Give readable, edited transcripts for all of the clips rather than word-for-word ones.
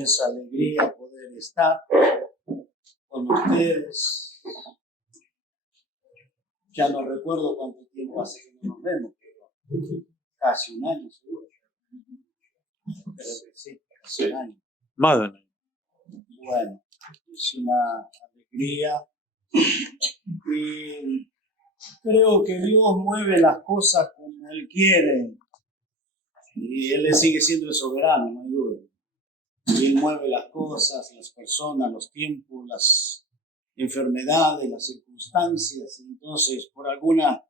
inmensa alegría poder estar con ustedes. Ya no recuerdo cuánto tiempo hace que no nos vemos, pero casi un año seguro. Creo que sí, casi un año. Más de un año. Bueno, es una alegría y creo que Dios mueve las cosas como Él quiere y Él sigue siendo el soberano, no hay duda. Y Él mueve las cosas, las personas, los tiempos, las enfermedades, las circunstancias. Entonces, por alguna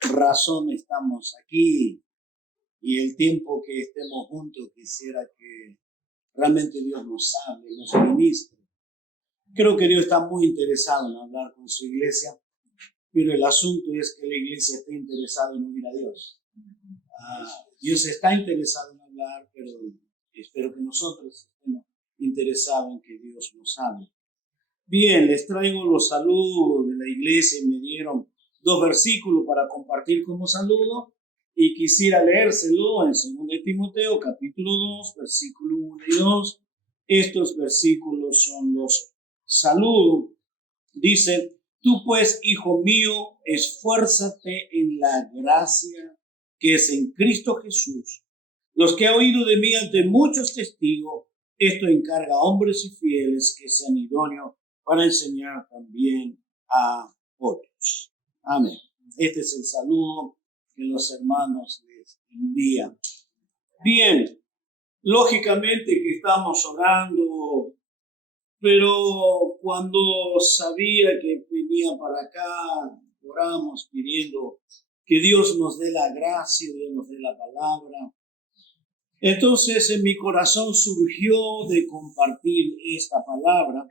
razón estamos aquí y el tiempo que estemos juntos quisiera que realmente Dios nos hable, nos ministre. Creo que Dios está muy interesado en hablar con su iglesia, pero el asunto es que la iglesia está interesada en oír a Dios. Dios está interesado en hablar, pero espero que nosotros estemos interesados en que Dios nos hable. Bien, les traigo los saludos de la iglesia y me dieron 2 versículos para compartir como saludo y quisiera leérselo en 2 Timoteo, capítulo 2, versículo 1 y 2. Estos versículos son los saludos. Dice: tú pues, hijo mío, esfuérzate en la gracia que es en Cristo Jesús. Los que ha oído de mí ante muchos testigos, esto encarga a hombres y fieles que sean idóneos para enseñar también a otros. Amén. Este es el saludo que los hermanos les envían. Bien, lógicamente que estamos orando, pero cuando sabía que venía para acá, oramos pidiendo que Dios nos dé la gracia, Dios nos dé la palabra. Entonces en mi corazón surgió de compartir esta palabra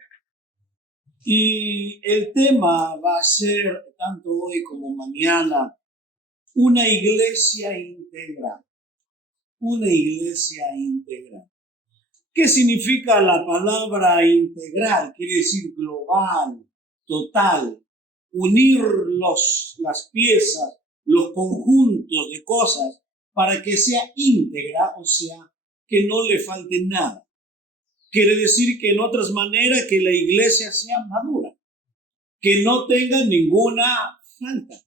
y el tema va a ser, tanto hoy como mañana, una iglesia integral. Una iglesia integral. ¿Qué significa la palabra integral? Quiere decir global, total, unir las piezas, los conjuntos de cosas para que sea íntegra, o sea, que no le falte nada. Quiere decir que en otras maneras que la iglesia sea madura, que no tenga ninguna falta,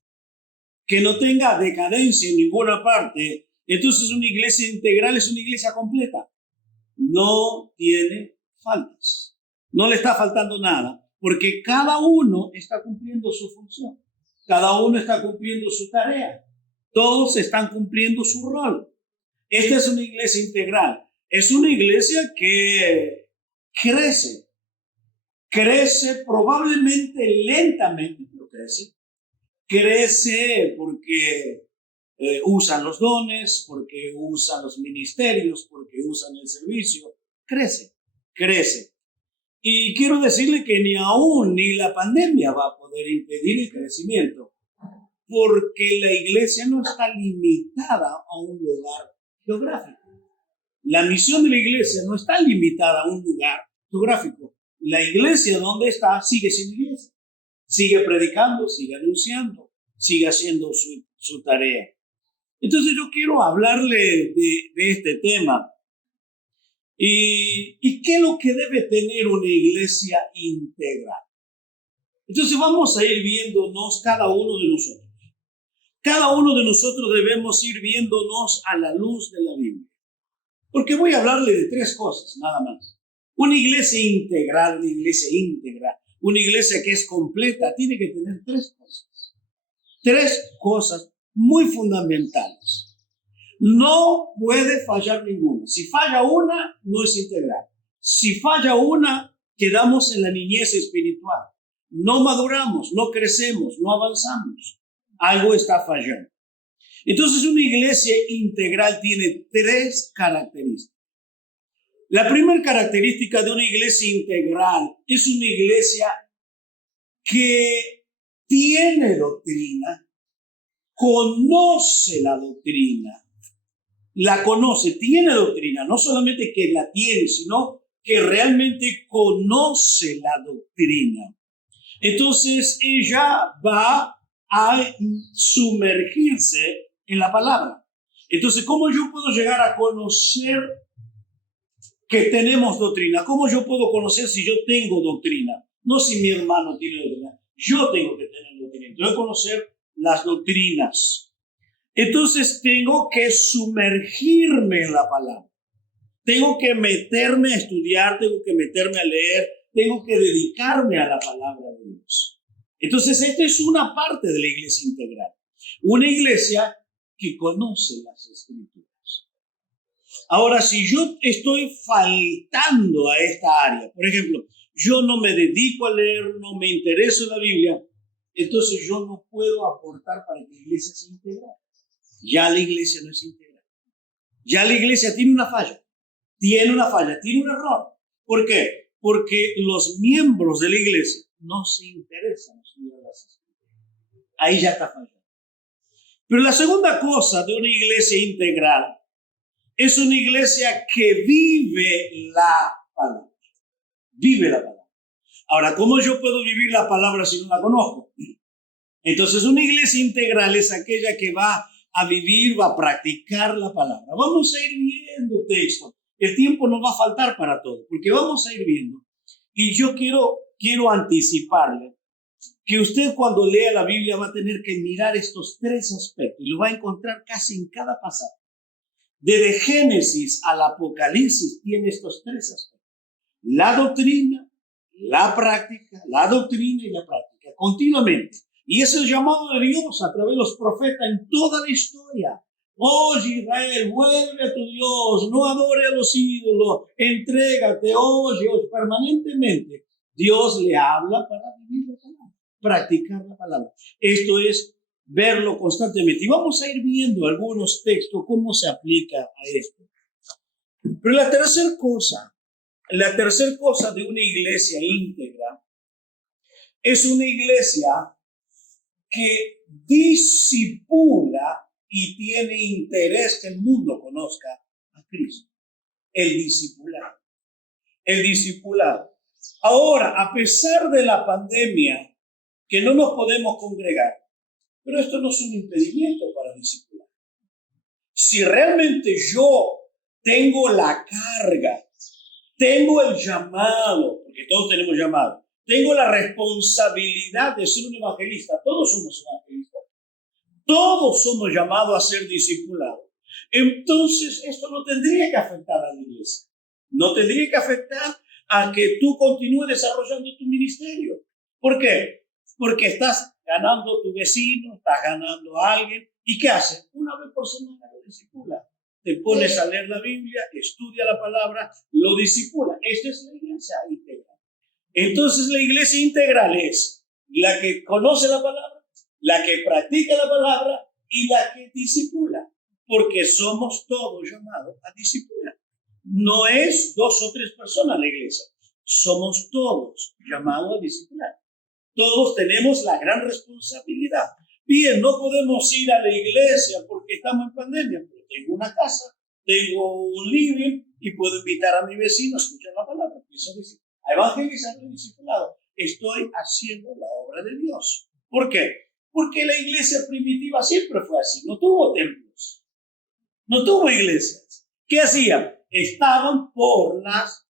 que no tenga decadencia en ninguna parte. Entonces una iglesia integral es una iglesia completa. No tiene faltas, no le está faltando nada, porque cada uno está cumpliendo su función, cada uno está cumpliendo su tarea, todos están cumpliendo su rol. Esta es una iglesia integral, es una iglesia que crece probablemente lentamente, pero crece porque usan los dones, porque usan los ministerios, porque usan el servicio, crece. Y quiero decirle que ni la pandemia va a poder impedir el crecimiento, porque la iglesia no está limitada a un lugar geográfico. La misión de la iglesia no está limitada a un lugar geográfico. La iglesia donde está sigue siendo iglesia, sigue predicando, sigue anunciando, sigue haciendo su tarea. Entonces yo quiero hablarle de este tema. ¿Y qué es lo que debe tener una iglesia integral? Entonces vamos a ir viéndonos cada uno de nosotros. Cada uno de nosotros debemos ir viéndonos a la luz de la Biblia. Porque voy a hablarle de 3 cosas, nada más. Una iglesia integral, una iglesia que es completa, tiene que tener 3 cosas. 3 cosas muy fundamentales. No puede fallar ninguna. Si falla una, no es integral. Si falla una, quedamos en la niñez espiritual. No maduramos, no crecemos, no avanzamos. Algo está fallando. Entonces, una iglesia integral tiene 3 características. La primera característica de una iglesia integral es una iglesia que tiene doctrina, conoce la doctrina, la conoce, tiene doctrina, no solamente que la tiene, sino que realmente conoce la doctrina. Entonces ella va a sumergirse en la palabra. Entonces, ¿cómo yo puedo llegar a conocer que tenemos doctrina. ¿Cómo yo puedo conocer si yo tengo doctrina? No si mi hermano tiene doctrina. Yo tengo que tener doctrina. Tengo que conocer las doctrinas. Entonces tengo que sumergirme en la palabra. Tengo que meterme a estudiar, tengo que meterme a leer, tengo que dedicarme a la palabra de Dios. Entonces esta es una parte de la iglesia integral. Una iglesia que conoce las Escrituras. Ahora, si yo estoy faltando a esta área, por ejemplo, yo no me dedico a leer, no me interesa la Biblia, entonces yo no puedo aportar para que la iglesia sea integral. Ya la iglesia no es integral. Ya la iglesia tiene una falla, tiene un error. ¿Por qué? Porque los miembros de la iglesia no se interesan en estudiar las Escrituras. Ahí ya está fallando. Pero la segunda cosa de una iglesia integral es una iglesia que vive la palabra. Vive la palabra. Ahora, ¿cómo yo puedo vivir la palabra si no la conozco? Entonces, una iglesia integral es aquella que va a vivir, va a practicar la palabra. Vamos a ir viendo texto. El tiempo nos va a faltar para todo, porque vamos a ir viendo. Y yo quiero anticiparle que usted cuando lea la Biblia va a tener que mirar estos tres aspectos y lo va a encontrar casi en cada pasaje. Desde Génesis al Apocalipsis tiene estos tres aspectos. La doctrina, la práctica, la doctrina y la práctica, continuamente. Y es el llamado de Dios a través de los profetas en toda la historia. Oye Israel, vuelve a tu Dios, no adore a los ídolos, entrégate, oye, permanentemente. Dios le habla para vivir la palabra, practicar la palabra. Esto es verlo constantemente. Y vamos a ir viendo algunos textos, cómo se aplica a esto. Pero la tercera cosa de una iglesia íntegra es una iglesia que discipula y tiene interés que el mundo conozca a Cristo. El discipulado. Ahora, a pesar de la pandemia, que no nos podemos congregar, pero esto no es un impedimento para discipular. Si realmente yo tengo la carga, tengo el llamado, porque todos tenemos llamado, tengo la responsabilidad de ser un evangelista, todos somos evangelistas, todos somos llamados a ser discipulados. Entonces, esto no tendría que afectar a la iglesia, no tendría que afectar a que tú continúes desarrollando tu ministerio. ¿Por qué? Porque estás ganando a tu vecino, estás ganando a alguien. ¿Y qué haces? Una vez por semana lo discipula. Te pones a leer la Biblia, estudia la palabra, lo discipula. Esta es la iglesia integral. Entonces la iglesia integral es la que conoce la palabra, la que practica la palabra y la que discipula. Porque somos todos llamados a discipular. No es 2 o 3 personas la iglesia. Somos todos llamados a discipular. Todos tenemos la gran responsabilidad. Bien, no podemos ir a la iglesia porque estamos en pandemia, pero tengo una casa, tengo un living y puedo invitar a mi vecino a escuchar la palabra. Eso dice, a evangelizar al discipulado. Estoy haciendo la obra de Dios. ¿Por qué? Porque la iglesia primitiva siempre fue así. No tuvo templos, no tuvo iglesias. ¿Qué hacían? Estaban por las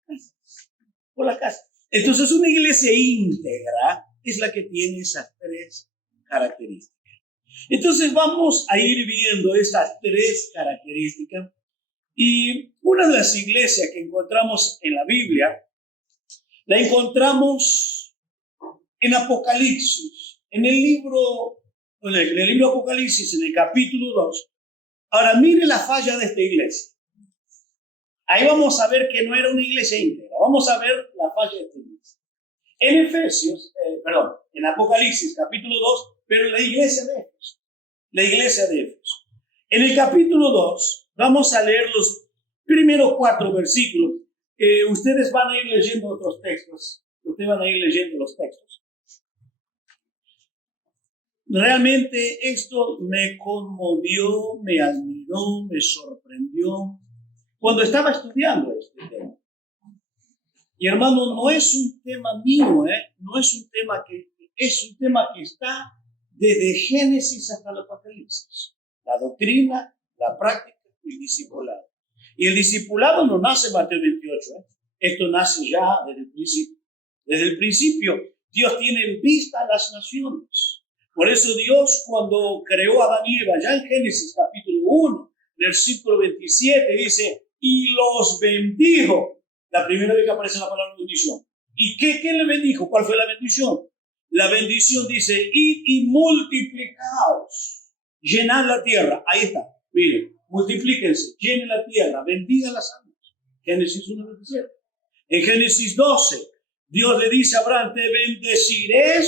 casas. Entonces, una iglesia íntegra es la que tiene esas 3 características. Entonces vamos a ir viendo estas 3 características y una de las iglesias que encontramos en la Biblia la encontramos en Apocalipsis, en el libro Apocalipsis, en el capítulo 2. Ahora mire la falla de esta iglesia. Ahí vamos a ver que no era una iglesia íntegra. Vamos a ver la falla de esta iglesia. En Apocalipsis, capítulo 2, pero la iglesia de Éfeso. En el capítulo 2, vamos a leer los primeros 4 versículos. Ustedes van a ir leyendo otros textos. Ustedes van a ir leyendo los textos. Realmente esto me conmovió, me admiró, me sorprendió cuando estaba estudiando este tema. Y hermano, no es un tema mío, no es un tema que está desde Génesis hasta el Apocalipsis. La doctrina, la práctica y el discipulado. Y el discipulado no nace en Mateo 28. Esto nace ya desde el principio. Desde el principio, Dios tiene en vista a las naciones. Por eso Dios, cuando creó a Adán y Eva, ya en Génesis capítulo 1, versículo 27, dice, y los bendijo. La primera vez que aparece la palabra bendición. ¿Y qué le bendijo? ¿Cuál fue la bendición? La bendición dice, id y multiplicaos, llenad la tierra. Ahí está, miren, multiplíquense, llenen la tierra, bendigan las almas. Génesis 1:27. En Génesis 12, Dios le dice a Abraham, te bendeciré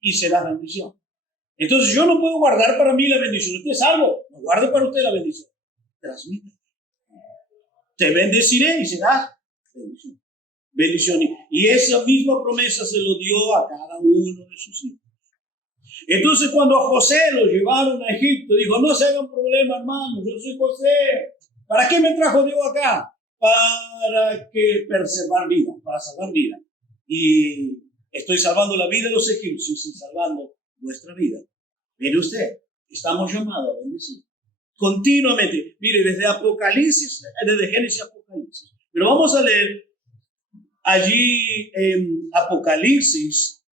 y será bendición. Entonces yo no puedo guardar para mí la bendición. Usted es salvo, no guarde para usted la bendición. Transmite. Te bendeciré y será bendición. Bendición. Y esa misma promesa se lo dio a cada uno de sus hijos. Entonces cuando a José lo llevaron a Egipto, dijo, no se hagan problema, hermanos, yo soy José. ¿Para qué me trajo Dios acá? Para preservar vida, para salvar vida. Y estoy salvando la vida de los egipcios y salvando nuestra vida. Mire usted, estamos llamados a bendecir. Continuamente. Mire, desde Apocalipsis, desde Génesis a Apocalipsis. Pero vamos a leer allí en Apocalipsis,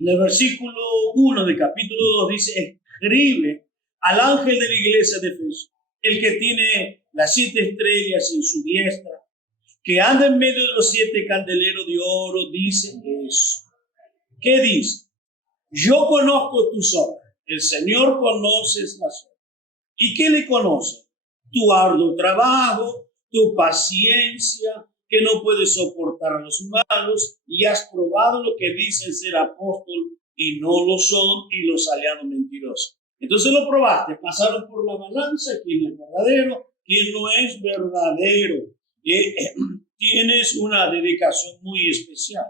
en el versículo 1 del capítulo 2, dice, escribe al ángel de la iglesia de Efeso, el que tiene las 7 estrellas en su diestra, que anda en medio de los 7 candeleros de oro, dice eso. ¿Qué dice? Yo conozco tus obras. El Señor conoce las obras. ¿Y qué le conoce? Tu arduo trabajo, tu paciencia, que no puedes soportar a los malos, y has probado lo que dicen ser apóstol y no lo son, y los aliados mentirosos. Entonces lo probaste, pasaron por la balanza, quién es verdadero, quién no es verdadero. Tienes una dedicación muy especial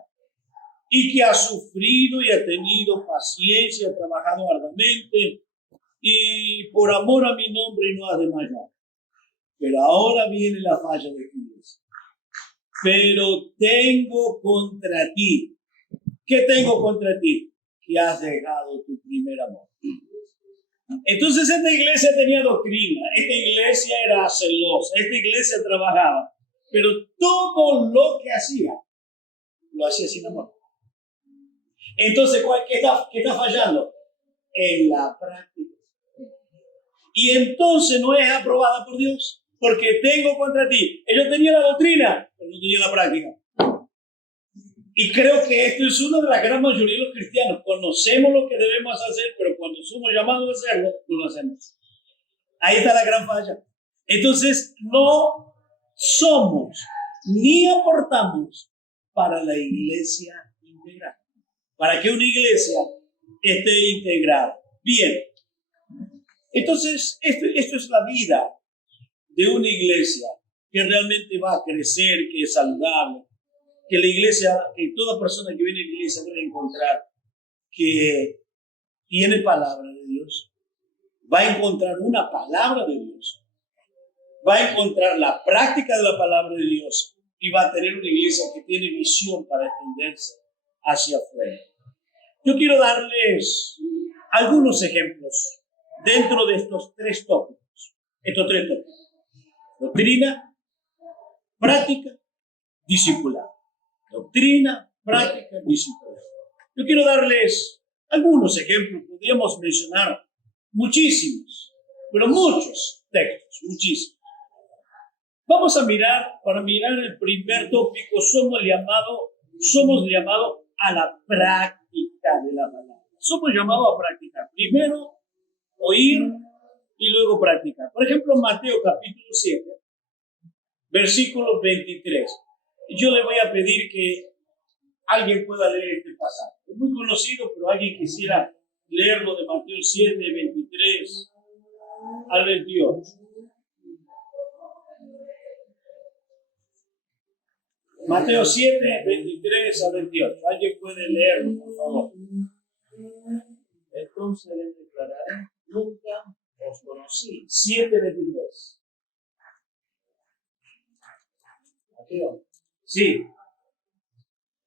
y que ha sufrido y ha tenido paciencia, ha trabajado arduamente y por amor a mi nombre no ha desmayado. Pero ahora viene la falla de tu iglesia. Pero tengo contra ti. ¿Qué tengo contra ti? Que has dejado tu primer amor. Entonces esta iglesia tenía doctrina, esta iglesia era celosa, esta iglesia trabajaba, pero todo lo que hacía, lo hacía sin amor. Entonces, ¿qué está fallando? En la práctica. Y entonces no es aprobada por Dios, porque tengo contra ti. Ellos tenían la doctrina, pero no tenían la práctica. Y creo que esto es una de la gran mayoría de los cristianos. Conocemos lo que debemos hacer, pero cuando somos llamados a hacerlo, no lo hacemos. Ahí está la gran falla. Entonces, no somos ni aportamos para la iglesia integral. Para que una iglesia esté integrada. Bien. Entonces, esto es la vida de una iglesia que realmente va a crecer, que es saludable. Que la iglesia, que toda persona que viene a la iglesia debe encontrar que tiene palabra de Dios, va a encontrar una palabra de Dios, va a encontrar la práctica de la palabra de Dios y va a tener una iglesia que tiene visión para extenderse hacia afuera. Yo quiero darles algunos ejemplos dentro de estos tres tópicos. Doctrina, práctica, discipulado. Doctrina, práctica, discipulado. Yo quiero darles algunos ejemplos. Podríamos mencionar muchísimos, pero muchos textos, muchísimos. Vamos a mirar, para mirar el primer tópico, somos llamados a la práctica de la palabra. Somos llamados a practicar. Primero, oír y luego practicar. Por ejemplo, Mateo capítulo 7, versículo 23. Yo le voy a pedir que alguien pueda leer este pasaje. Es muy conocido, pero alguien quisiera leerlo de Mateo 7, 23 al 28. Mateo 7, 23 al 28. ¿Alguien puede leerlo, por favor? Entonces les declararé, nunca os conocí. 7, 23. Mateo. Sí.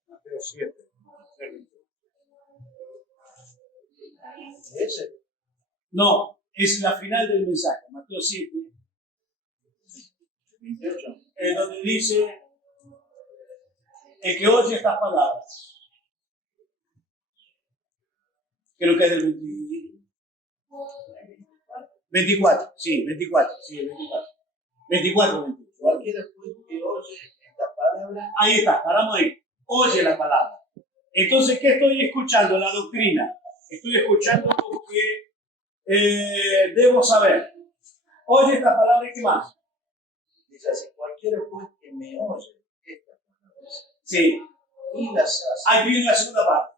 Mateo 7. ¿Ese? No, es la final del mensaje. Mateo 7. 28. Donde dice, el que oye estas palabras. Creo que es del 24. Sí, 24. Sí, el 24. 24, 28. Cualquiera pues que oye esta palabra. Ahí está, paramos ahí. Oye la palabra. Entonces, ¿qué estoy escuchando? La doctrina. Estoy escuchando lo que debo saber. Oye esta palabra y qué más. Dice así, cualquiera pues que me oye estas palabras. Sí. Y las hace. Ahí viene la segunda parte.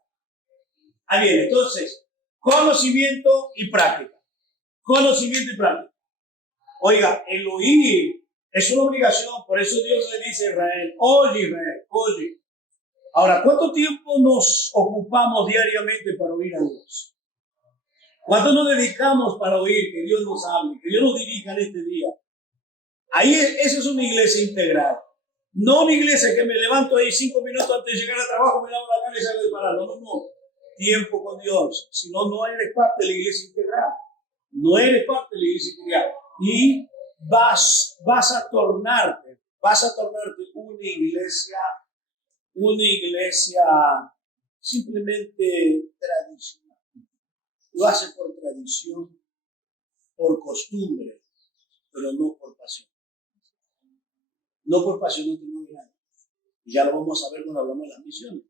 Ahí viene. Entonces, conocimiento y práctica. Conocimiento y práctica. Oiga, el oír es una obligación. Por eso Dios le dice a Israel, oye, oye. Ahora, ¿cuánto tiempo nos ocupamos diariamente para oír a Dios? ¿Cuánto nos dedicamos para oír que Dios nos hable, que Dios nos dirija en este día? Ahí, esa es una iglesia integral. No una iglesia que me levanto ahí 5 minutos antes de llegar al trabajo, me lavo la cara y salgo de parar. No. Tiempo con Dios. Si no, no eres parte de la iglesia integral. No eres parte de la iglesia integral. Y vas a tornarte una iglesia simplemente tradicional. Lo hace por tradición, por costumbre, pero no por pasión. No por pasión, no tengo nada. Y ya lo vamos a ver cuando hablamos de las misiones.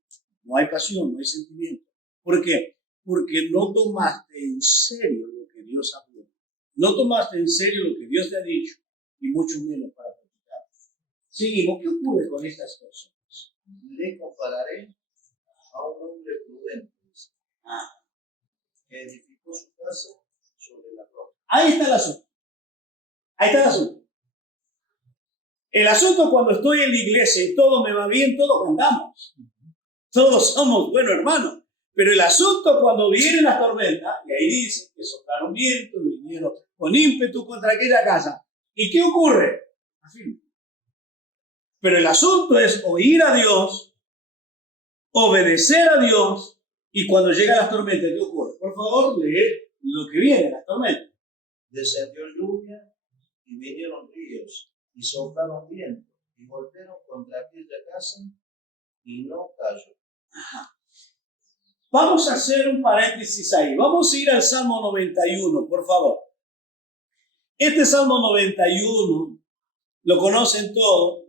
No hay pasión, no hay sentimiento. ¿Por qué? Porque no tomaste en serio lo que Dios habló. No tomaste en serio lo que Dios te ha dicho, y mucho menos para practicar. Seguimos. ¿Qué ocurre con estas personas? Le compararé a un hombre prudente que edificó su casa sobre la roca. Ahí está el asunto. El asunto cuando estoy en la iglesia y todo me va bien, todos cantamos. Todos somos buenos hermanos. Pero el asunto cuando vienen las tormentas, y ahí dice que soplaron vientos, vinieron con ímpetu contra aquella casa. ¿Y qué ocurre? Así. Pero el asunto es oír a Dios, obedecer a Dios, y cuando llegan las tormentas, ¿qué ocurre? Por favor, lee lo que viene, las tormentas. Descendió lluvia y vinieron ríos y soplaron viento y golpearon contra aquella casa y no cayó. Vamos a hacer un paréntesis ahí. Vamos a ir al Salmo 91, por favor. Este Salmo 91 lo conocen todos,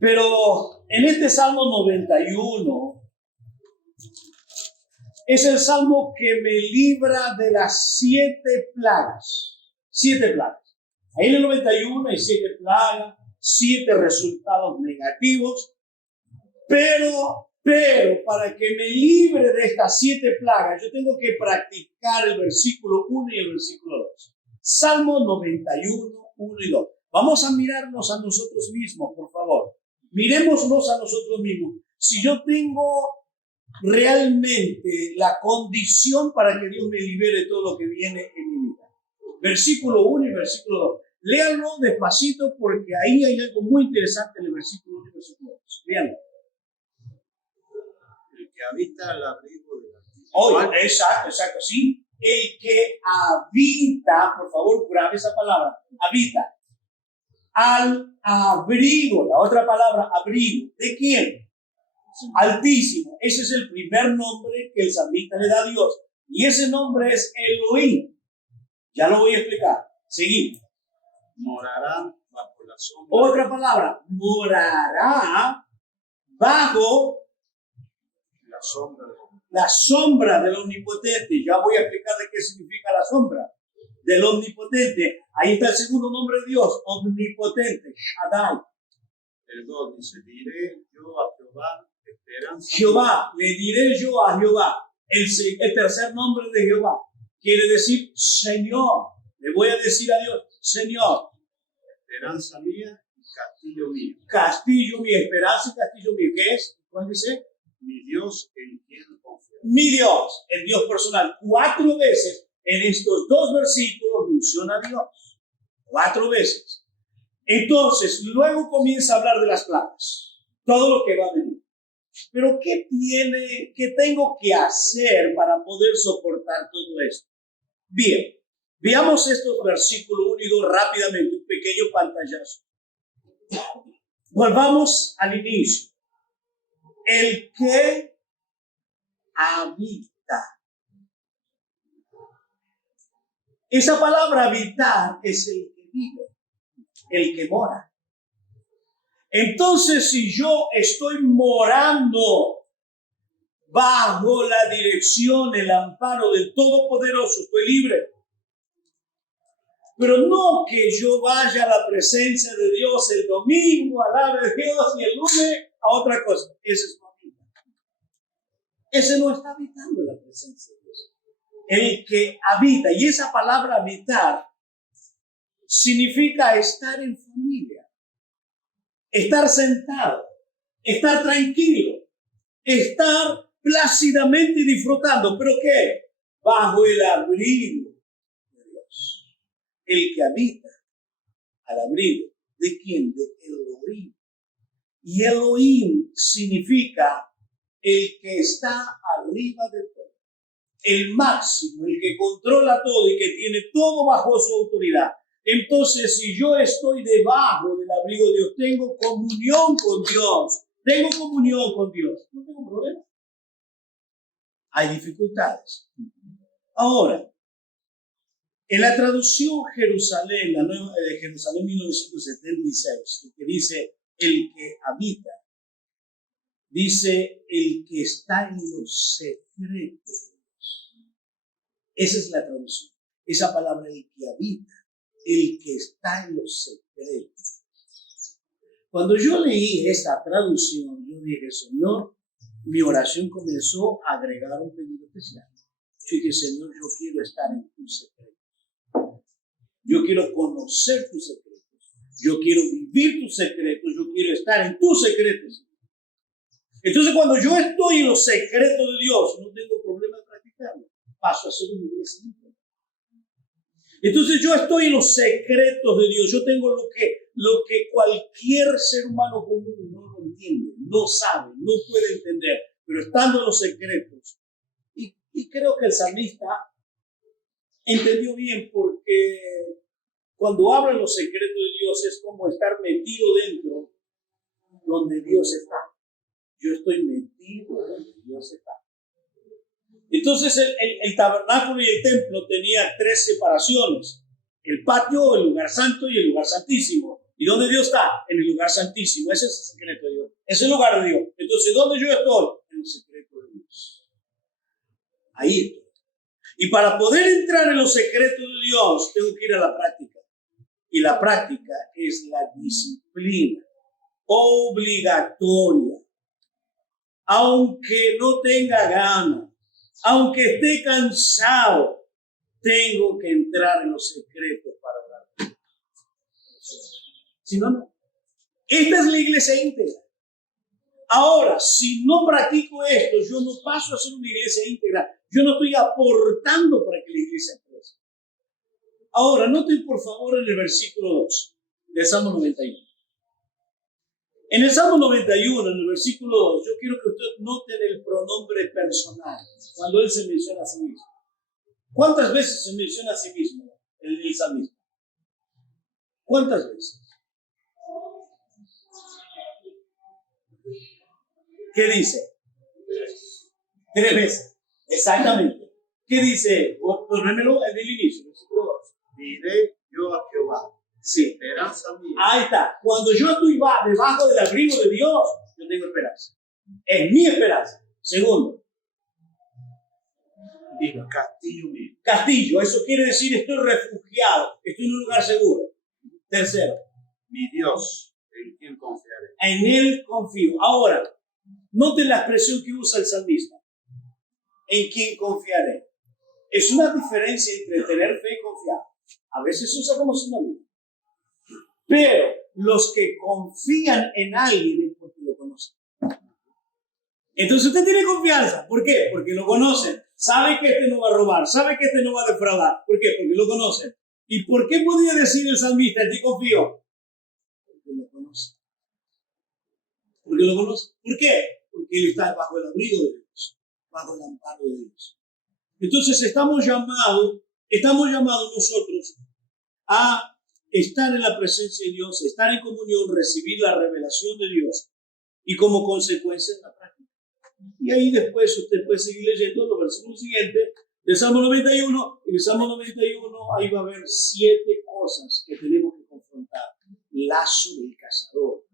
pero en este Salmo 91 es el Salmo que me libra de las 7 plagas. 7 plagas. Ahí en el 91 hay 7 plagas, 7 resultados negativos, pero para que me libre de estas 7 plagas, yo tengo que practicar el versículo 1 y el versículo 2. Salmo 91, 1 y 2. Vamos a mirarnos a nosotros mismos, por favor. Mirémonos a nosotros mismos. Si yo tengo realmente la condición para que Dios me libere de todo lo que viene en mi vida. Versículo 1 y versículo 2. Léanlo despacito porque ahí hay algo muy interesante en el versículo 1 y versículo 2. Léanlo. El que habita al abrigo de la tierra. Oh, exacto, sí. El que habita, por favor, grave esa palabra, habita. Al abrigo, la otra palabra, abrigo. ¿De quién? Altísimo. Ese es el primer nombre que el salmista le da a Dios. Y ese nombre es Elohim. Ya lo voy a explicar. Seguimos. Morará bajo la sombra. Otra palabra. Morará bajo la sombra del Omnipotente. Ya voy a explicar de qué significa la sombra del Omnipotente. Ahí está el segundo nombre de Dios. Omnipotente. Shaddai. El 2 dice, diré yo a Jehová, esperanza. Jehová, le diré yo a Jehová. El tercer nombre de Jehová quiere decir Señor. Le voy a decir a Dios, Señor. Esperanza mía y castillo mío. Castillo mío, esperanza y castillo mío. ¿Qué es? ¿Cuál dice? Mi Dios en quien confío. Mi Dios, el Dios personal. 4 veces en estos 2 versículos menciona a Dios. 4 veces. Entonces, luego comienza a hablar de las plagas. Todo lo que va a venir. Pero ¿qué tengo que hacer para poder soportar todo esto? Bien, Veamos estos versículos 1 y 2 rápidamente, un pequeño pantallazo. Volvamos al inicio. El que habita. Esa palabra habitar es el que vive, el que mora. Entonces, si yo estoy morando bajo la dirección, el amparo del Todopoderoso, estoy libre. Pero no que yo vaya a la presencia de Dios el domingo, alabe a Dios, y el lunes a otra cosa. Ese es no habita. Ese no está habitando la presencia de Dios. El que habita, y esa palabra habitar significa estar en familia, estar sentado, estar tranquilo, estar plácidamente disfrutando. ¿Pero qué? Bajo el abrigo de Dios. El que habita al abrigo. ¿De quién? De Elohim. Y Elohim significa el que está arriba de todo. El máximo, el que controla todo y que tiene todo bajo su autoridad. Entonces, si yo estoy debajo del abrigo de Dios, tengo comunión con Dios. Tengo comunión con Dios. No tengo problema. Hay dificultades. Ahora, en la traducción Jerusalén, la nueva de Jerusalén 1976, que dice el que habita, dice el que está en los secretos de Dios. Esa es la traducción. Esa palabra, el que habita, el que está en los secretos. Cuando yo leí esta traducción, yo dije, Señor, mi oración comenzó a agregar un pedido especial. Yo dije, Señor, yo quiero estar en tus secretos. Yo quiero conocer tus secretos. Yo quiero vivir tus secretos. Yo quiero estar en tus secretos. Entonces, cuando yo estoy en los secretos de Dios, no tengo problema de practicarlo. Paso a ser un iglesia. Entonces, yo estoy en los secretos de Dios. Yo tengo lo que cualquier ser humano común no lo entiende, no sabe, no puede entender. Pero estando en los secretos. Y creo que el salmista entendió bien, porque cuando habla de los secretos de Dios es como estar metido dentro donde Dios está. Yo estoy metido donde Dios está. Entonces el tabernáculo y el templo tenía 3 separaciones. El patio, el lugar santo y el lugar santísimo. ¿Y dónde Dios está? En el lugar santísimo. Ese es el secreto de Dios. Es el lugar de Dios. Entonces, ¿dónde yo estoy? En los secretos de Dios. Ahí estoy. Y para poder entrar en los secretos de Dios, tengo que ir a la práctica. Y la práctica es la disciplina obligatoria. Aunque no tenga ganas, aunque esté cansado, tengo que entrar en los secretos para orar. Si no, no. Esta es la iglesia íntegra. Ahora, si no practico esto, yo no paso a ser una iglesia íntegra. Yo no estoy aportando para que la iglesia crezca. Ahora, noten por favor en el versículo 2 del Salmo 91. En el Salmo 91, en el versículo 2, yo quiero que ustedes noten el pronombre personal, cuando él se menciona a sí mismo. ¿Cuántas veces se menciona a sí mismo el salmista? ¿Cuántas veces? ¿Qué dice? 3 veces. Exactamente. ¿Qué dice? Ponémelo en el inicio, versículo 2. Diré yo a Jehová, Sí. esperanza mía. Ahí está. Cuando yo estoy debajo del abrigo de Dios, yo tengo esperanza. Es mi esperanza. Segundo. Diga, castillo mío. Castillo. Eso quiere decir estoy refugiado. Estoy en un lugar seguro. Tercero. Mi Dios, en quien confiaré. En Él confío. Ahora, noten la expresión que usa el salmista. En quien confiaré. Es una diferencia entre tener fe y confiar. A veces se usa como sinónimo. Pero los que confían en alguien es porque lo conocen. Entonces usted tiene confianza. ¿Por qué? Porque lo conocen. Sabe que este no va a robar. Sabe que este no va a defraudar. ¿Por qué? Porque lo conocen. ¿Y por qué podría decir el salmista, en ti confío? Porque lo conoce. Porque lo conoce. ¿Por qué? Porque él está bajo el abrigo de Dios. Bajo el amparo de Dios. Entonces estamos llamados Estamos llamados nosotros a estar en la presencia de Dios, estar en comunión, recibir la revelación de Dios y como consecuencia en la práctica. Y ahí después usted puede seguir leyendo los versículos siguientes del Salmo 91. En el Salmo 91 ahí va a haber 7 cosas que tenemos que confrontar. Lazo del cazador.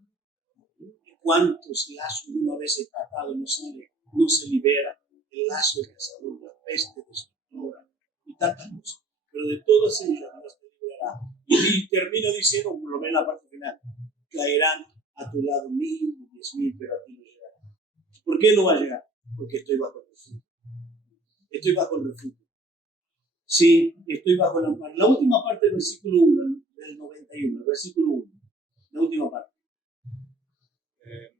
¿Cuántos lazos una vez está atado no se libera? El lazo del cazador, la peste destructora y tantas cosas. Pero de todas ellas Dios te liberará. Y termina diciendo, por lo menos la parte final, caerán a tu lado 1000 y 10.000, pero a ti no llegarán. ¿Por qué no va a llegar? Porque estoy bajo el refugio. Estoy bajo el refugio. Sí, estoy bajo el amparo. La última parte del versículo 1, del 91, el versículo 1, la última parte.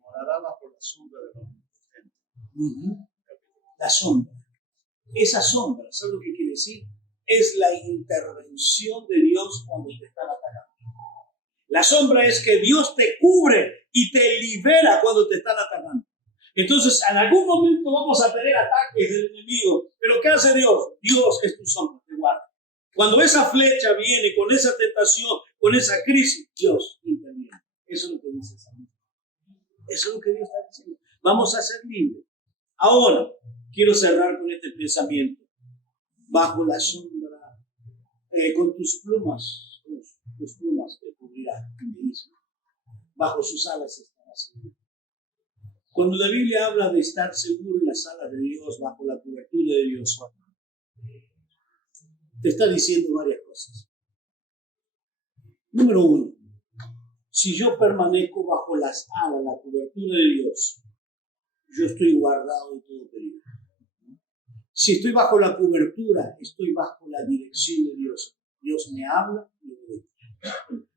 Morará bajo la sombra del Omnipotente. La sombra. Esa sombra, ¿sabes lo que quiere decir? Es la intervención de Dios cuando te están atacando. La sombra es que Dios te cubre y te libera cuando te están atacando. Entonces, en algún momento vamos a tener ataques del enemigo. ¿Pero qué hace Dios? Dios es tu sombra, te guarda. Cuando esa flecha viene con esa tentación, con esa crisis, Dios interviene. Eso es lo que dice Samuel. Eso es lo que Dios está diciendo. Vamos a ser libres. Ahora, quiero cerrar con este pensamiento. Bajo la sombra, con tus plumas te cubrirá. Bajo sus alas estarás seguro. Cuando la Biblia habla de estar seguro en las alas de Dios, bajo la cobertura de Dios, te está diciendo varias cosas. Número 1, si yo permanezco bajo las alas, la cobertura de Dios, yo estoy guardado de todo peligro. Si estoy bajo la cobertura, estoy bajo la dirección de Dios. Dios me habla y me obedece.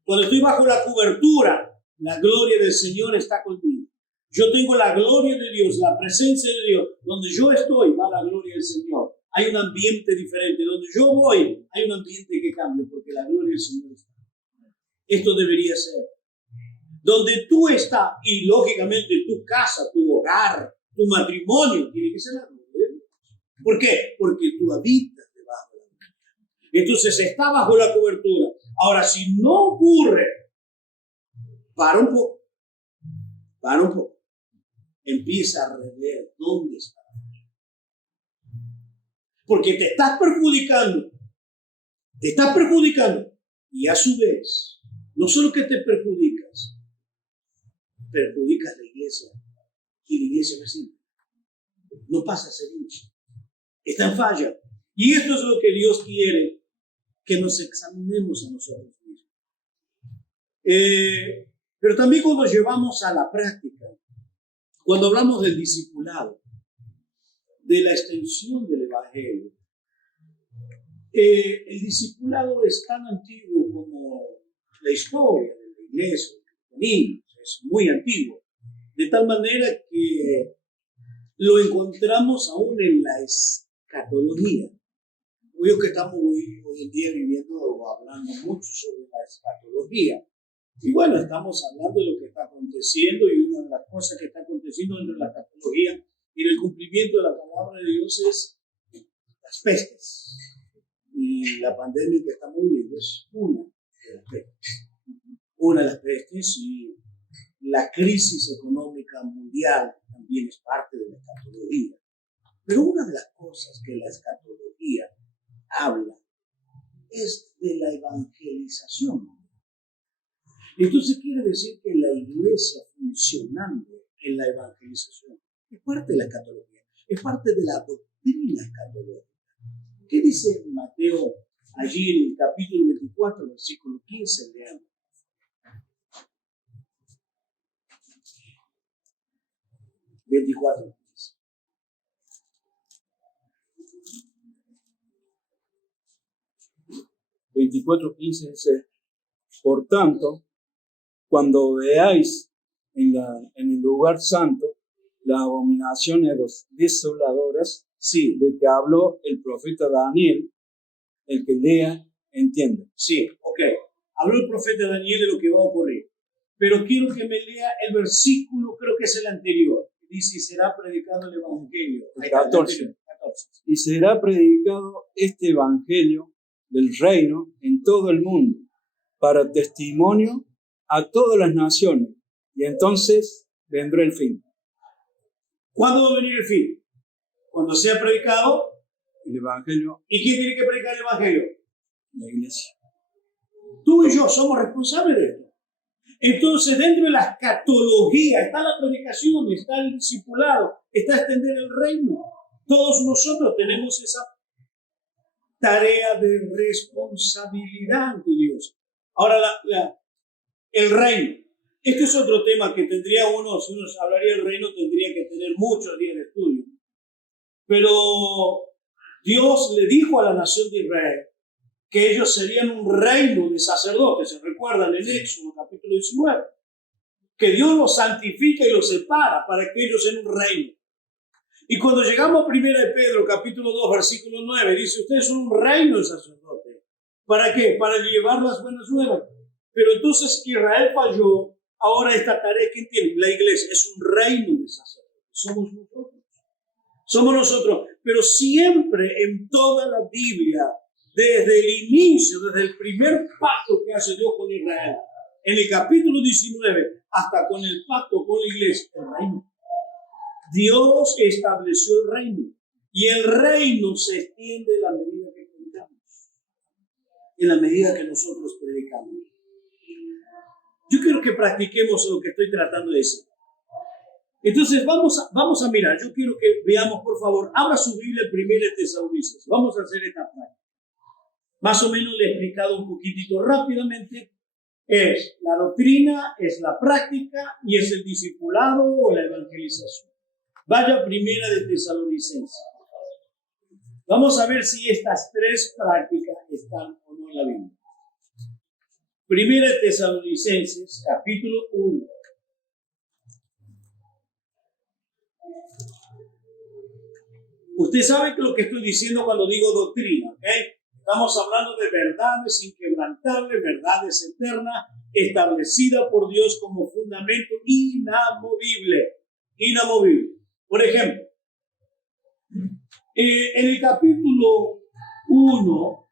Cuando estoy bajo la cobertura, la gloria del Señor está conmigo. Yo tengo la gloria de Dios, la presencia de Dios. Donde yo estoy, va la gloria del Señor. Hay un ambiente diferente. Donde yo voy, hay un ambiente que cambia, porque la gloria del Señor está. Esto debería ser. Donde tú estás, y lógicamente tu casa, tu hogar, tu matrimonio, tiene que ser la gloria de Dios. ¿Por qué? Porque tú habitas debajo de la cobertura. Entonces está bajo la cobertura. Ahora, si no ocurre, para un poco. Empieza a rever dónde está. Porque te estás perjudicando. Y a su vez, no solo que te perjudicas la iglesia. Y la iglesia vecina. No pasa a ser hincha. Está en falla. Y esto es lo que Dios quiere, que nos examinemos a nosotros mismos. Pero también cuando llevamos a la práctica, cuando hablamos del discipulado, de la extensión del Evangelio, el discipulado es tan antiguo como la historia de la iglesia, es muy antiguo, de tal manera que lo encontramos aún en la escatología. Veo que estamos hoy en día viviendo o hablando mucho sobre la escatología. Y bueno, estamos hablando de lo que está aconteciendo, y una de las cosas que está aconteciendo dentro de la escatología y del cumplimiento de la palabra de Dios es las pestes. Y la pandemia que estamos viviendo es una de las pestes. Una de las pestes, y la crisis económica mundial también es parte de la escatología. Pero una de las cosas que la escatología habla es de la evangelización. Entonces quiere decir que la iglesia funcionando en la evangelización es parte de la escatología, es parte de la doctrina escatológica. ¿Qué dice Mateo allí en el capítulo 24, versículo 15? Leamos. ...24:15... 24:15 dice: por tanto, cuando veáis en el lugar santo las abominaciones desoladoras, sí, de que habló el profeta Daniel, el que lea, entiende. Sí, ok. Habló el profeta Daniel de lo que va a ocurrir. Pero quiero que me lea el versículo, creo que es el anterior. Dice: será predicado el evangelio. 14. Y será predicado este evangelio del reino en todo el mundo, para testimonio a todas las naciones, y entonces vendrá el fin. ¿Cuándo va a venir el fin? Cuando sea predicado. El Evangelio. ¿Y quién tiene que predicar el Evangelio? La iglesia. Tú y yo somos responsables de esto. Entonces, dentro de la escatología está la predicación, está el discipulado, está extender el reino. Todos nosotros tenemos esa tarea de responsabilidad ante Dios. Ahora, el reino. Este es otro tema que tendría si uno hablaría del reino, tendría que tener muchos días de estudio. Pero Dios le dijo a la nación de Israel que ellos serían un reino de sacerdotes. ¿Se recuerdan en Éxodo capítulo 19? Que Dios los santifica y los separa para que ellos sean un reino. Y cuando llegamos a 1 de Pedro capítulo 2 versículo 9, dice, ustedes son un reino de sacerdotes. ¿Para qué? Para llevar las buenas nuevas. Pero entonces Israel falló. Ahora esta tarea, ¿quién tiene? La iglesia es un reino de sacerdotes. Somos nosotros. Somos nosotros. Pero siempre en toda la Biblia, desde el inicio, desde el primer pacto que hace Dios con Israel, en el capítulo 19, hasta con el pacto con la iglesia, el reino. Dios estableció el reino. Y el reino se extiende en la medida que predicamos. En la medida que nosotros predicamos. Yo quiero que practiquemos lo que estoy tratando de decir. Entonces vamos a mirar. Yo quiero que veamos, por favor, abra su Biblia en 1 de Tesalonicenses. Vamos a hacer esta práctica. Más o menos le he explicado un poquitito rápidamente. Es la doctrina, es la práctica y es el discipulado o la evangelización. Vaya a 1 de Tesalonicenses. Vamos a ver si estas tres prácticas están o no en la Biblia. 1 de Tesalonicenses, capítulo 1. Usted sabe que lo que estoy diciendo cuando digo doctrina, ¿ok? Estamos hablando de verdades inquebrantables, verdades eternas, establecidas por Dios como fundamento inamovible. Inamovible. Por ejemplo, en el capítulo 1,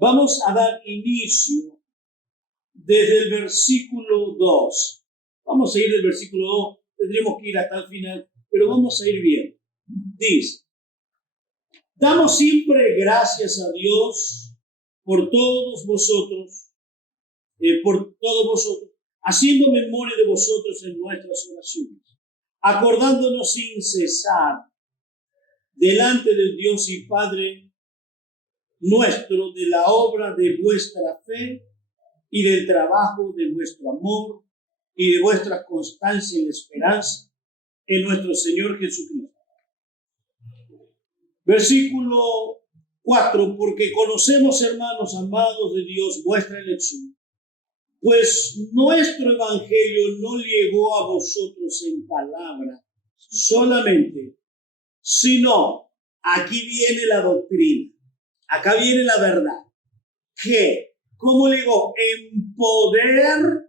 vamos a dar inicio desde el versículo 2. Vamos a ir del versículo 2, tendremos que ir hasta el final, pero vamos a ir bien. Dice, damos siempre gracias a Dios por todos vosotros, haciendo memoria de vosotros en nuestras oraciones, acordándonos sin cesar delante del Dios y Padre nuestro de la obra de vuestra fe y del trabajo de vuestro amor y de vuestra constancia y esperanza en nuestro Señor Jesucristo. Versículo 4, porque conocemos, hermanos amados de Dios, vuestra elección, pues nuestro evangelio no llegó a vosotros en palabra solamente, sino aquí viene la doctrina, acá viene la verdad, que, ¿cómo llegó? En poder,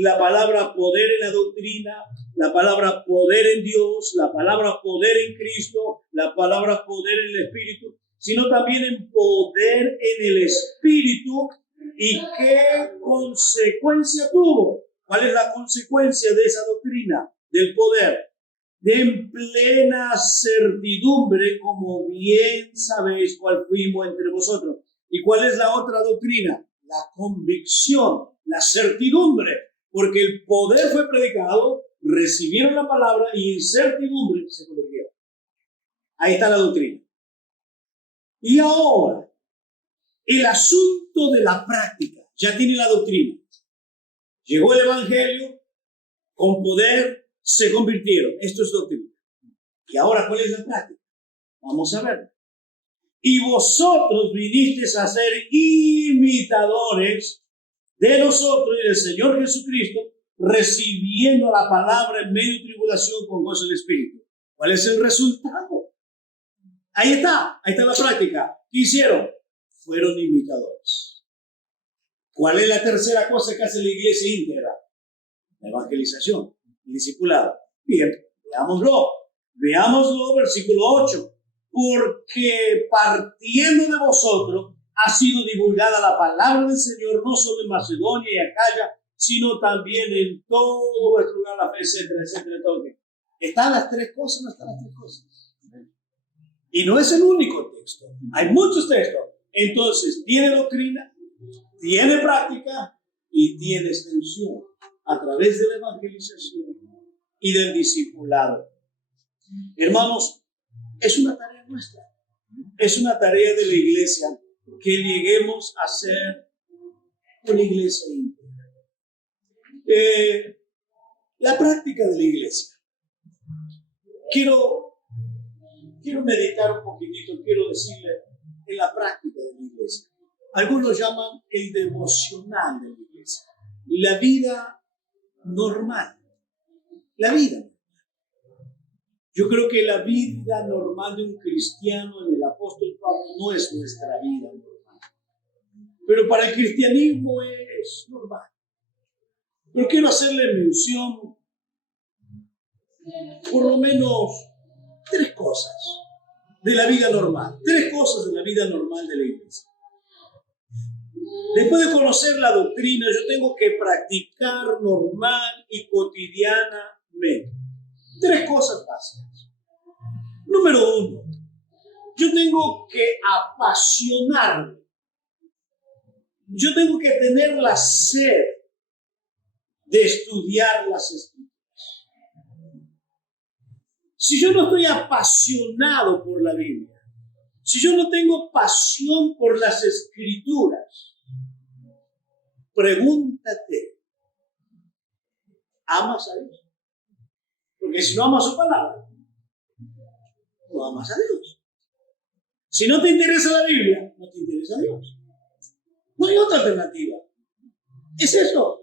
la palabra poder en la doctrina, la palabra poder en Dios, la palabra poder en Cristo, la palabra poder en el Espíritu, sino también en poder en el Espíritu. ¿Y qué consecuencia tuvo? ¿Cuál es la consecuencia de esa doctrina, del poder? De en plena certidumbre, como bien sabéis cuál fuimos entre vosotros. ¿Y cuál es la otra doctrina? La convicción, la certidumbre, porque el poder fue predicado, recibieron la palabra y en certidumbre se convirtieron. Ahí está la doctrina. Y ahora, el asunto de la práctica. Ya tiene la doctrina. Llegó el evangelio, con poder se convirtieron. Esto es doctrina. Y ahora, ¿cuál es la práctica? Vamos a ver. Y vosotros vinisteis a ser imitadores de nosotros y del Señor Jesucristo, recibiendo la palabra en medio de tribulación con gozo del Espíritu. ¿Cuál es el resultado? Ahí está la práctica. ¿Qué hicieron? Fueron imitadores. ¿Cuál es la tercera cosa que hace la iglesia íntegra? La evangelización, el discipulado. Bien, veámoslo, versículo 8. porque partiendo de vosotros ha sido divulgada la palabra del Señor, no solo en Macedonia y Acaya, sino también en todo vuestro lugar, la fe, etcétera, etcétera, todo. ¿Están las tres cosas? No están las tres cosas. Y no es el único texto. Hay muchos textos. Entonces, tiene doctrina, tiene práctica y tiene extensión a través de la evangelización y del discipulado. Hermanos, es una tarea nuestra. Es una tarea de la iglesia que lleguemos a ser una iglesia íntegra. La práctica de la iglesia. Quiero meditar un poquitito, quiero decirle en la práctica de la iglesia. Algunos llaman el devocional de la iglesia. La vida normal. La vida. Yo creo que la vida normal de un cristiano en el apóstol Pablo no es nuestra vida normal. Pero para el cristianismo es normal. Pero quiero hacerle mención por lo menos tres cosas de la vida normal. Tres cosas de la vida normal de la iglesia. Después de conocer la doctrina, yo tengo que practicar normal y cotidianamente. Tres cosas básicas. Número uno, yo tengo que apasionarme. Yo tengo que tener la sed de estudiar las Escrituras. Si yo no estoy apasionado por la Biblia, si yo no tengo pasión por las Escrituras, pregúntate, ¿amas a Dios? Porque si no amas su palabra, no amas a Dios. Si no te interesa la Biblia, no te interesa Dios. No hay otra alternativa. Es eso.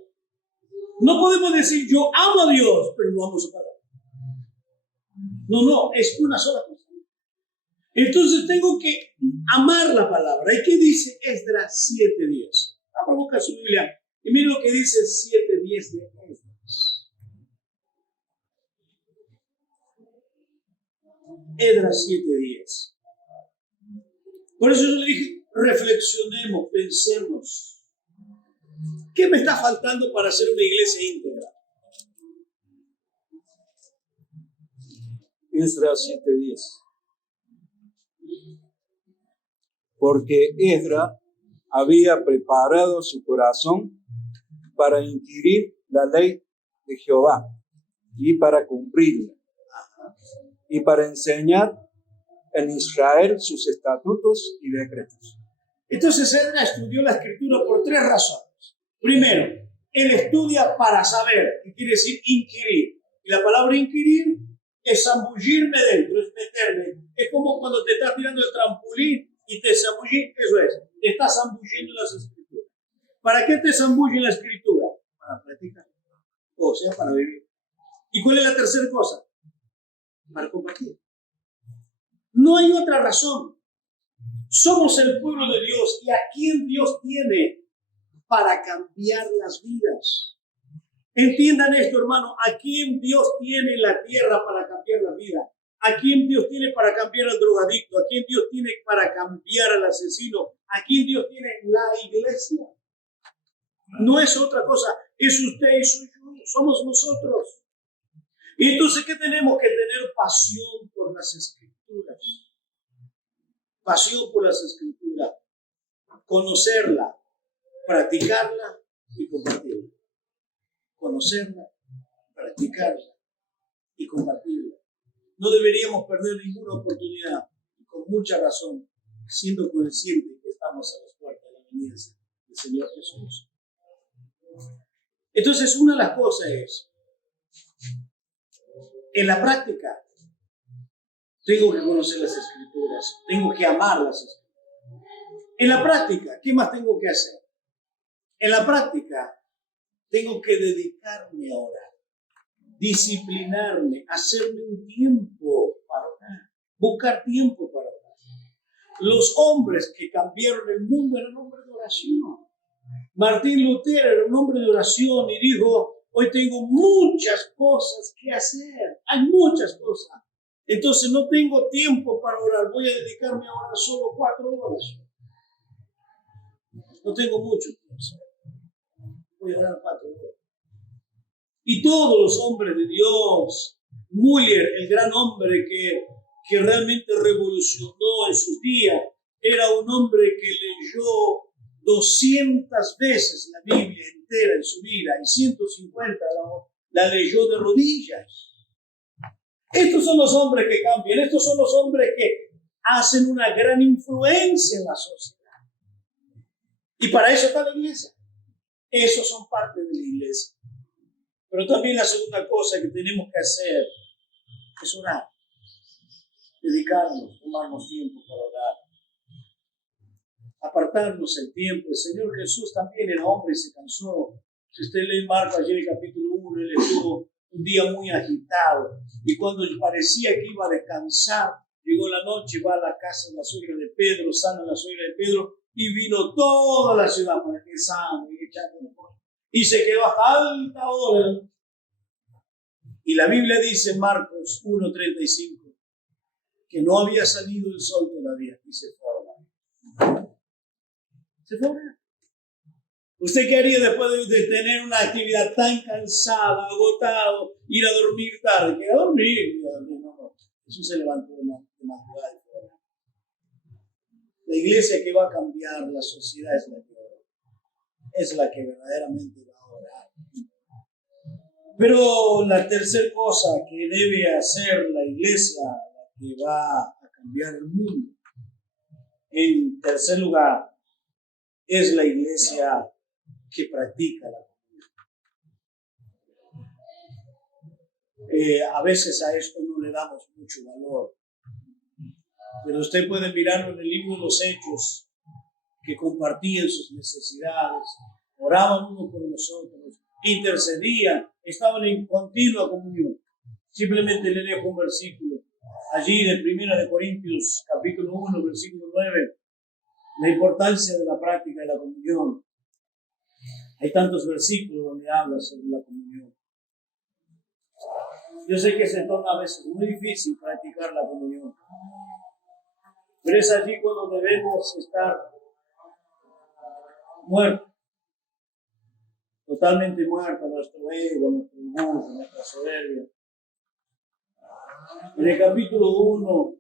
No podemos decir yo amo a Dios, pero no amo su palabra. No, es una sola cosa. Entonces tengo que amar la palabra. ¿Y qué dice Esdras 7:10? Vamos a buscar su Biblia y miren lo que dice 7:10 de Esdras. Esdras 7:10. Por eso yo le dije, reflexionemos, pensemos. ¿Qué me está faltando para ser una iglesia íntegra? Esdras 7:10. Porque Esdras había preparado su corazón para inquirir la ley de Jehová y para cumplirla, y para enseñar en Israel sus estatutos y decretos. Entonces Esdras estudió la Escritura por tres razones. Primero, él estudia para saber, que quiere decir inquirir. Y la palabra inquirir es zambullirme dentro, es meterme. Es como cuando te estás tirando el trampolín y te zambullís, eso es, te estás zambulliendo en las Escrituras. ¿Para qué te zambulles en la Escritura? Para practicar, o sea, para vivir. ¿Y cuál es la tercera cosa? Para compartir. No hay otra razón. Somos el pueblo de Dios y a quien Dios tiene para cambiar las vidas. Entiendan esto, hermano, a quién Dios tiene en la tierra para cambiar la vida, a quién Dios tiene para cambiar al drogadicto, a quién Dios tiene para cambiar al asesino, a quién Dios tiene la iglesia. No es otra cosa, es usted y soy yo, somos nosotros. Y entonces, ¿qué tenemos que tener? Pasión por las Escrituras. Pasión por las Escrituras. Conocerla, practicarla y compartirla. Conocerla, practicarla y compartirla. No deberíamos perder ninguna oportunidad, y con mucha razón, siendo conscientes que estamos a las puertas de la venida del Señor Jesús. Entonces, una de las cosas es, en la práctica, tengo que conocer las Escrituras, tengo que amar las Escrituras. En la práctica, ¿qué más tengo que hacer? En la práctica, tengo que dedicarme a orar, disciplinarme, hacerme un tiempo para orar, buscar tiempo para orar. Los hombres que cambiaron el mundo eran hombres de oración. Martín Lutero era un hombre de oración y dijo, hoy tengo muchas cosas que hacer, hay muchas cosas. Entonces no tengo tiempo para orar. Voy a dedicarme a orar solo 4 horas. No tengo mucho tiempo. Voy a orar 4 horas. Y todos los hombres de Dios, Müller, el gran hombre que realmente revolucionó en sus días, era un hombre que leyó 200 veces la Biblia entera en su vida y 150 la leyó de rodillas. Estos son los hombres que cambian, estos son los hombres que hacen una gran influencia en la sociedad. Y para eso está la iglesia. Esos son parte de la iglesia. Pero también la segunda cosa que tenemos que hacer es orar. Dedicarnos, tomarnos tiempo para orar. Apartarnos el tiempo. El Señor Jesús también era hombre y se cansó. Si usted lee Marcos allí en el capítulo 1, él estuvo un día muy agitado. Y cuando parecía que iba a descansar, llegó la noche, va a la casa de la suegra de Pedro, sana la suegra de Pedro, y vino toda la ciudad para que sane y echándole por. Y se quedó hasta alta hora. Y la Biblia dice en Marcos 1:35 que no había salido el sol todavía y se fue a orar. Se fue a orar. ¿Usted qué haría después de tener una actividad tan cansada, agotado, ir a dormir tarde? Que a dormir. No. Eso se levantó de madrugada. La iglesia que va a cambiar la sociedad es la que ora. Es la que verdaderamente va a orar. Pero la tercera cosa que debe hacer la iglesia, la que va a cambiar el mundo, en tercer lugar, es la iglesia que practica la comunión. A veces a esto no le damos mucho valor, pero usted puede mirarlo en el libro de los Hechos, que compartían sus necesidades, oraban uno por nosotros, intercedían, estaban en continua comunión. Simplemente le leo un versículo, allí de 1 Corintios, capítulo 1, versículo 9, la importancia de la práctica de la comunión. Hay tantos versículos donde habla sobre la comunión. Yo sé que se torna a veces muy difícil practicar la comunión, pero es allí cuando debemos estar muertos, totalmente muertos, nuestro ego, nuestro orgullo, nuestra soberbia. En el capítulo 1,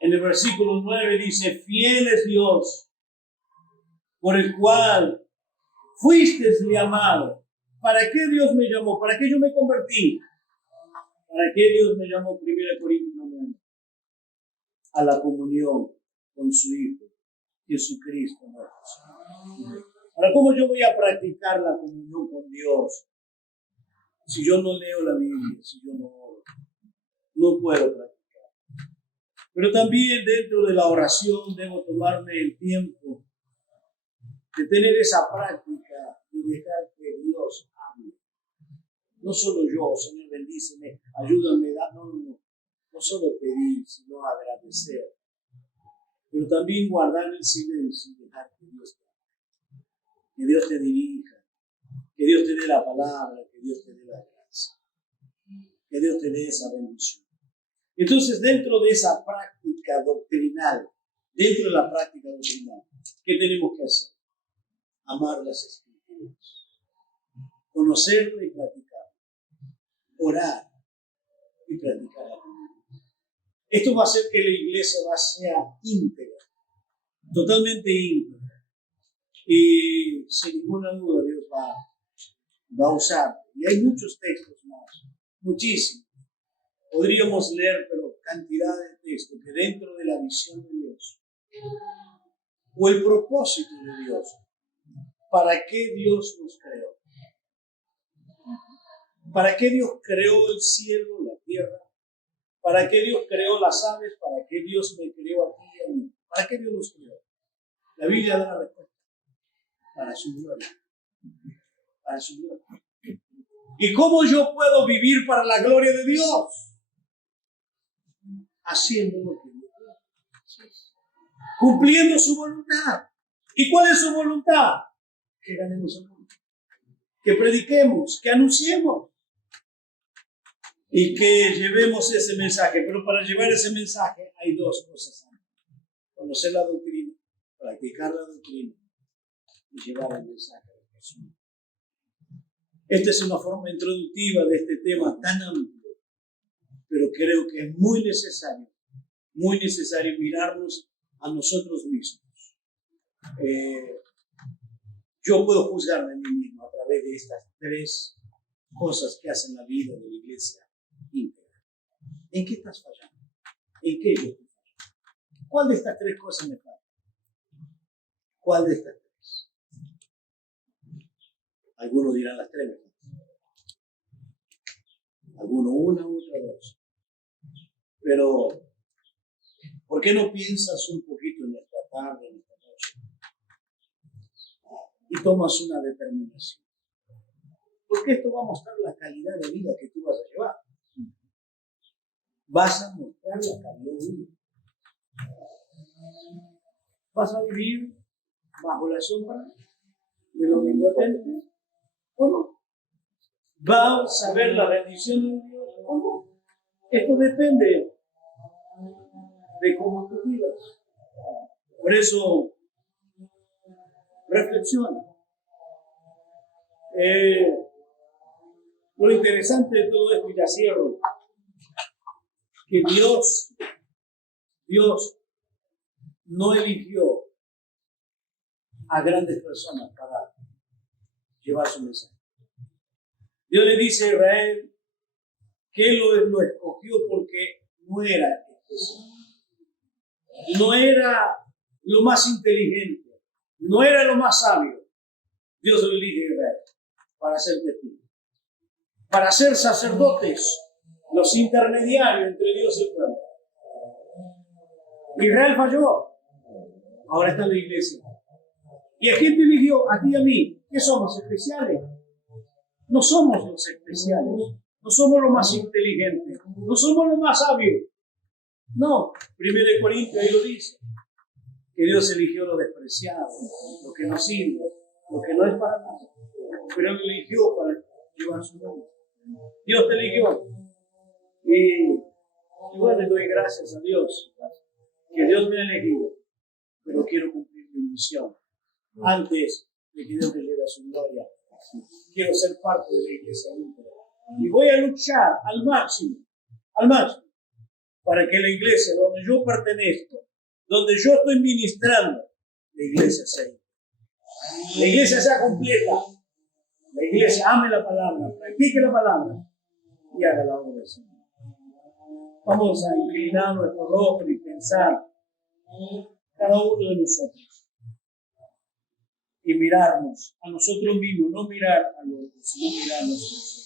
en el versículo 9 dice: fiel es Dios, por el cual fuisteis llamado. ¿Para qué Dios me llamó? ¿Para qué yo me convertí? ¿Para qué Dios me llamó? 1 Corintios 9. A la comunión con su Hijo, Jesucristo. Ahora, ¿cómo yo voy a practicar la comunión con Dios si yo no leo la Biblia, si yo no oro? No puedo practicar. Pero también dentro de la oración debo tomarme el tiempo de tener esa práctica de dejar que Dios hable. No solo yo, Señor, bendíceme, ayúdame, no solo pedir, sino agradecer. Pero también guardar el silencio y dejar que Dios te hable. Que Dios te dirija, que Dios te dé la palabra, que Dios te dé la gracia, que Dios te dé esa bendición. Entonces, dentro de esa práctica doctrinal, ¿qué tenemos que hacer? Amar las Escrituras, conocerla y practicarla, orar y practicar la comunión. Esto va a hacer que la iglesia sea íntegra, totalmente íntegra, y sin ninguna duda Dios va a usar. Y hay muchos textos más, muchísimos. Podríamos leer, pero cantidad de textos que dentro de la visión de Dios o el propósito de Dios, ¿para qué Dios nos creó? ¿Para qué Dios creó el cielo, la tierra? ¿Para qué Dios creó las aves? ¿Para qué Dios me creó a ti y a mí? ¿Para qué Dios nos creó? La Biblia da la respuesta. Para su gloria. Para su gloria. ¿Y cómo yo puedo vivir para la gloria de Dios? Haciendo lo que Dios quiere. Cumpliendo su voluntad. ¿Y cuál es su voluntad? Que ganemos el mundo. Que prediquemos, que anunciemos. y que llevemos ese mensaje. Pero para llevar ese mensaje hay dos cosas antes: conocer la doctrina, practicar la doctrina y llevar el mensaje a la persona. Esta es una forma introductiva de este tema tan amplio, pero creo que es muy necesario mirarnos a nosotros mismos. Yo puedo juzgarme a mí mismo a través de estas tres cosas que hacen la vida de la iglesia íntegra. ¿En qué estás fallando? ¿En qué yo estoy fallando? ¿Cuál de estas tres cosas me falla? ¿Cuál de estas tres? Algunos dirán las tres, algunos una, otra dos. Pero, ¿por qué no piensas un poquito en esta tarde, en esta noche? Y tomas una determinación. Porque esto va a mostrar la calidad de vida que tú vas a llevar. Vas a mostrar la calidad de vida. ¿Vas a vivir bajo la sombra del omnipotente o no? ¿Vas a ver la bendición de Dios o no? Esto depende de cómo tú vivas. Por eso, reflexiona. Lo interesante de todo esto, y ya cierro, que Dios no eligió a grandes personas para llevar su mensaje. Dios le dice a Israel que Él lo escogió porque no era especial. No era lo más inteligente, no era lo más sabio. Dios lo elige a Israel para ser testigo, para ser sacerdotes, los intermediarios entre Dios y el pueblo. Israel falló, ahora está en la iglesia. ¿Y a quién te eligió? A ti y a mí. ¿Qué somos? ¿Especiales? No somos los especiales, no somos los más inteligentes, no somos los más sabios. No, 1 Corintios ahí lo dice, que Dios eligió lo despreciado, lo que no sirve, lo que no es para nada, pero Él eligió para llevar su nombre. Dios te eligió. Y bueno, le doy gracias a Dios, que Dios me ha elegido, pero quiero cumplir mi misión. Antes de que Dios me lleve a su gloria, quiero ser parte de la iglesia íntegra. Y voy a luchar al máximo, para que la iglesia donde yo pertenezco, donde yo estoy ministrando, la iglesia sea íntegra. La iglesia sea completa. La iglesia ame la palabra, practique la palabra y haga la obra del Señor. Vamos a inclinar nuestro rostro y pensar cada uno de nosotros y mirarnos a nosotros mismos, no mirar a los otros, sino mirarnos a nosotros.